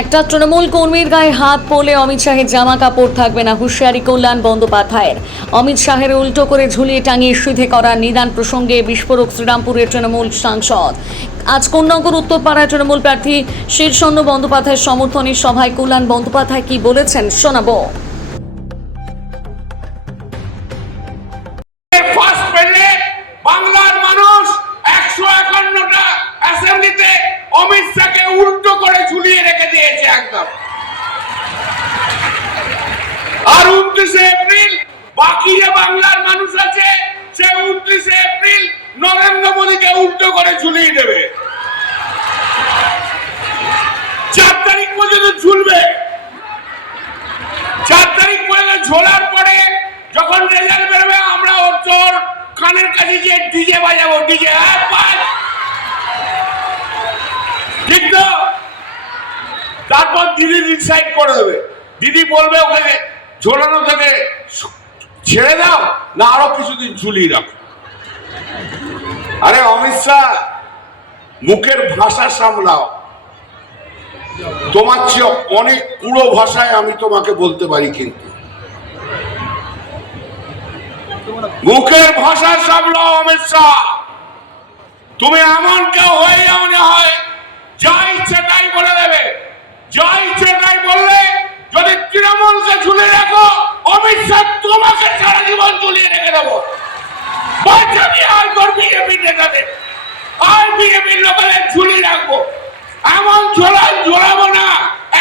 একটা তৃণমূল কর্মীর গায়ে হাত পড়লে অমিত শাহের জামা কাপড় থাকবে না, হুঁশিয়ারি কল্যাণ বন্দ্যোপাধ্যায়ের। অমিত শাহের উল্টো করে ঝুলিয়ে টাঙিয়ে সিধে করার নিদান প্রসঙ্গে বিস্ফোরক শ্রীরামপুরের তৃণমূল সাংসদ। আজ কোন্নগর উত্তরপাড়ায় তৃণমূল প্রার্থী শীর্ষেন্দু বন্দ্যোপাধ্যায়ের সমর্থনের সভায় কল্যাণ বন্দ্যোপাধ্যায় কি বলেছেন শোনাবো। বাংলার মানুষ 151টা অ্যাসেম্বলিতে অমিত শাহকে উল্টো করে ঝুলিয়ে রেখে দিয়েছে একদম। আর 29 এপ্রিল বাকি যে বাংলার মানুষ আছে সে 29 এপ্রিল নরেন্দ্র মোদীকে উল্টো করে ঝুলিয়ে দেবে। 4 তারিখ পর্যন্ত ঝুলবে। 4 তারিখ পর্যন্ত ঝোলার পরে যখন রেজাল্ট বেরোবে আমরা ওর চোর কানের কাছে গিয়ে ডিজে বাজাবো। ডিজে ঠিক তো? তারপর দিদি ডিসাইড করে দেবে। দিদি বলবে ওকে ঝোলানো থেকে ছেড়ে দাও না আরো কিছুদিন ঝুলিয়ে রাখো। আরে অমিত শাহ, মুখের ভাষা সামলাও। তোমার চেয়ে অনেক পুরো ভাষায় আমি তোমাকে বলতে পারি, কিন্তু মুখের ভাষা সামলাও অমিত শাহ। তুমি এমন কেউ হয়ে যাও না হয় যা ইচ্ছে তাই বলে দেবে। যা ইচ্ছে তাই বললে যদি তৃণমূলকে ঝুলে রাখো অমিত শাহ তোমাকে সারা জীবন ঝুলিয়ে রেখে দেবো। আর বিজেপি নেতাদের আর বিজেপির লোকেদের ঝুলিয়ে রাখবো। এমন ঝোলাবো না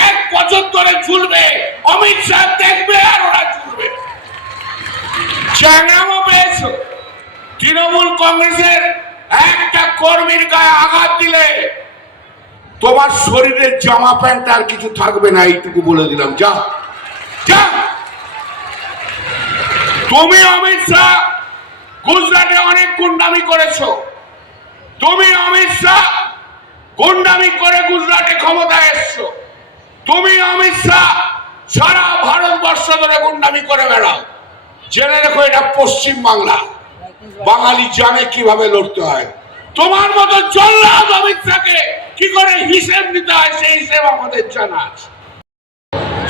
1 বছর ধরে ঝুলবে। অমিত শাহ দেখবে আর ওরা ঝুলবে। চ্যাংরামো পেয়েছো। তৃণমূল কংগ্রেসের একটা কর্মীর গায়ে আঘাত দিলে তোমার শরীরের জামা প্যান্ট আর কিছু থাকবে না, এইটুকু বলে দিলাম। যা যা। তুমি অমিত শাহ গুজরাটে অনেক গুন্ডামি করেছো। তুমি অমিত শাহ গুন্ডামি করে গুজরাটে ক্ষমতায় এসছো। তুমি অমিত শাহ সারা ভারতবর্ষ ধরে গুন্ডামি করে বেড়াও। জেনে রেখো এটা পশ্চিম বাংলা। বাঙালি জানে কিভাবে লড়তে হয়। তোমার মতো জল্লাদ অমিত শাহকে কি করে হিসেব নিতে হয় সেই হিসেব আমাদের জানা আছে।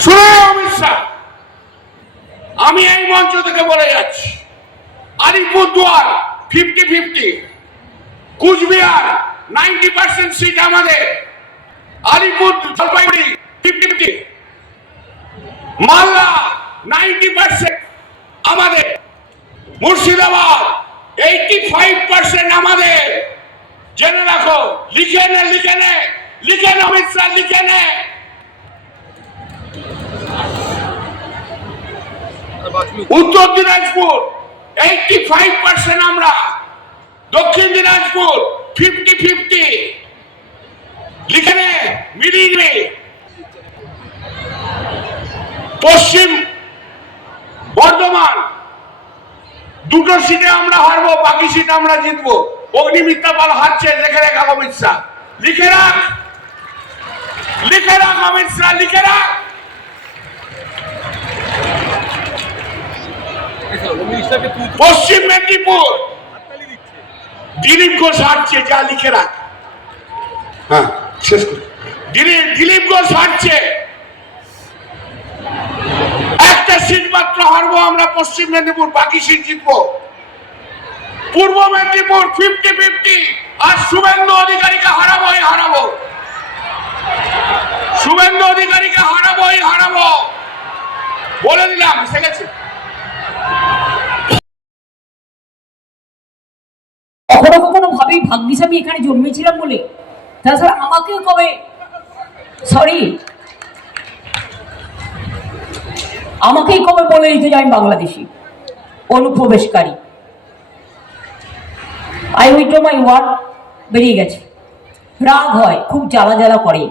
শুনে অমিত শাহ, আমি এই মঞ্চ থেকে বলে যাচ্ছি, আলিপুরদুয়ার 50-50, কুচবিহার 90% সিট আমাদের, আলিপুর জলপাইগুড়ি 50-50, মালদা 90% আমাদের, মুর্শিদাবাদ 85% আমাদের। জেনে রাখো। লিখে নে লিখে নে লিখে নে অমিত শাহ, লিখে নে। উত্তর দিনাজপুর 85% আমরা, দক্ষিণ দিনাজপুর 50-50, লিখে নে মিলিয়ে নে। পশ্চিম বর্ধমান 2টো সিটে আমরা হারবো, বাকি সিট আমরা জিতবো। অগ্নিমিত্রাপাল হারছে, দেখে রাখ অমিত শাহ, লিখে রাখ। লিখে রাখ অমিত শাহ, লিখে রাখ। পশ্চিম মেদিনীপুর দিলীপ ঘোষ হারছে, যা লিখে রাখ। হ্যাঁ শেষ করি। দিলীপ ঘোষ হারছে, একটা সিট মাত্র হারবো আমরা পশ্চিম মেদিনীপুর, বাকি সিট জিতবো। পূর্ব মেদিনীপুর 50-50, আর শুভেন্দু অধিকারীকে হারাবোই হারাবো। শুভেন্দু অধিকারীকে হারাবোই হারাবো বলে দিলাম। এসে গেছে। কখনো কখনো ভাবি ভাগ্যিস আমি এখানে জন্মেছিলাম বলে। তাছাড়া আমাকেও কবে আমাকেই কবে বলে দিতে যায় আমি বাংলাদেশি অনুপ্রবেশকারী। আই উইথড্র মাই ওয়ার্ড, বেরিয়ে গেছে। রাগ হয়, খুব জ্বালা জ্বালা করে,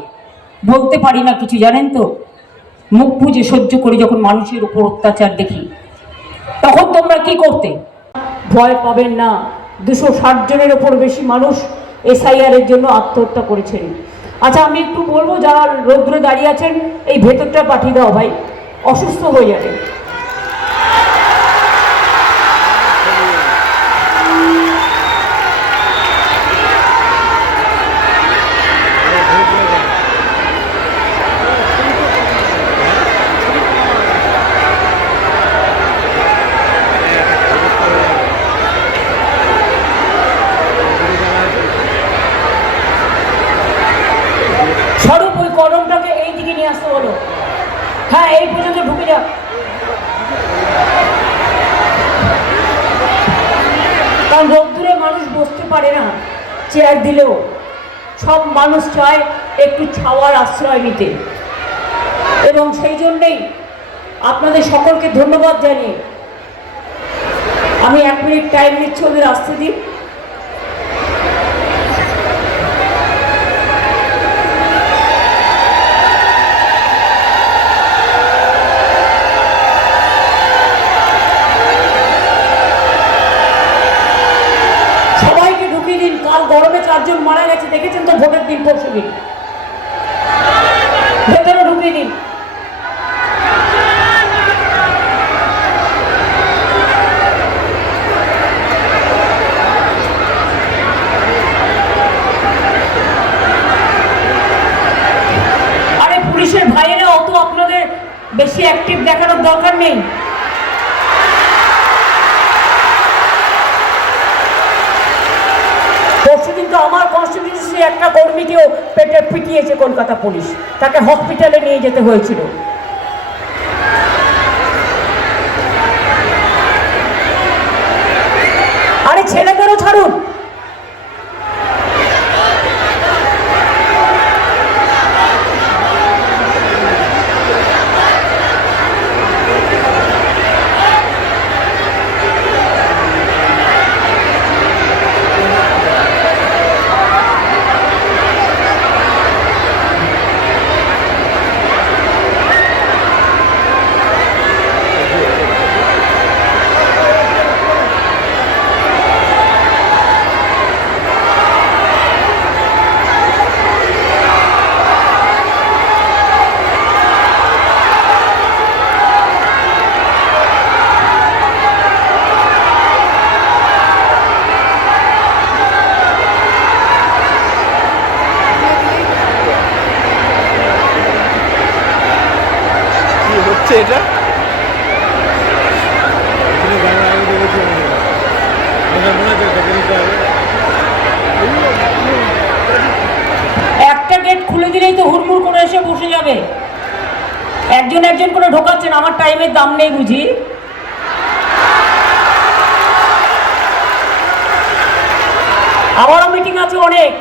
বলতে পারি না কিছু। জানেন তো, মুখ বুজে সহ্য করি যখন মানুষের উপর অত্যাচার দেখি। তখন তোমরা কি করতে? ভয় পাবেন না। 260 জনের ওপর বেশি মানুষ SIR এর জন্য আত্মহত্যা করেছেন। আচ্ছা, আমি একটু বলবো, যারা রৌদ্রে দাঁড়িয়ে আছেন এই ভেতরটা পাঠিয়ে দাও ভাই, অসুস্থ হয়ে যাবে। আসতে বলো। হ্যাঁ, এই পর্যন্ত ঢুকে যাক। কারণ রোদ্দুরে মানুষ বসতে পারে না চেয়ার দিলেও, সব মানুষ চায় একটু ছাওয়ার আশ্রয় নিতে, এবং সেই জন্যেই আপনাদের সকলকে ধন্যবাদ জানিয়ে আমি 1 মিনিট টাইম নিচ্ছি, ওদের আসতে দিন। সবাইকে ঢুকিয়ে দিন। কাল গরমে 4 জন মারা গেছে, দেখেছেন তো ভোটের দিন, পরশু দিন। ভেতরে ঢুকিয়ে দিন। পুলিশের ভাইয়েরা অত আপনাদের বেশি অ্যাক্টিভ দেখানোর দরকার নেই। পরশু কিন্তু আমার কনস্টিটিউন্সি একটা কর্মীকেও পেটে পিটিয়েছে কলকাতা পুলিশ, তাকে হসপিটালে নিয়ে যেতে হয়েছিল। আরে ছেলেদেরও ছাড়ুন। এটা একটা গেট খুলে দিলেই তো হুড়মুড় করে এসে বসে যাবে। একজন একজন করে ঢোকাচ্ছেন, আমার টাইমের দাম নেই বুঝি। আমারও মিটিং আছে অনেক।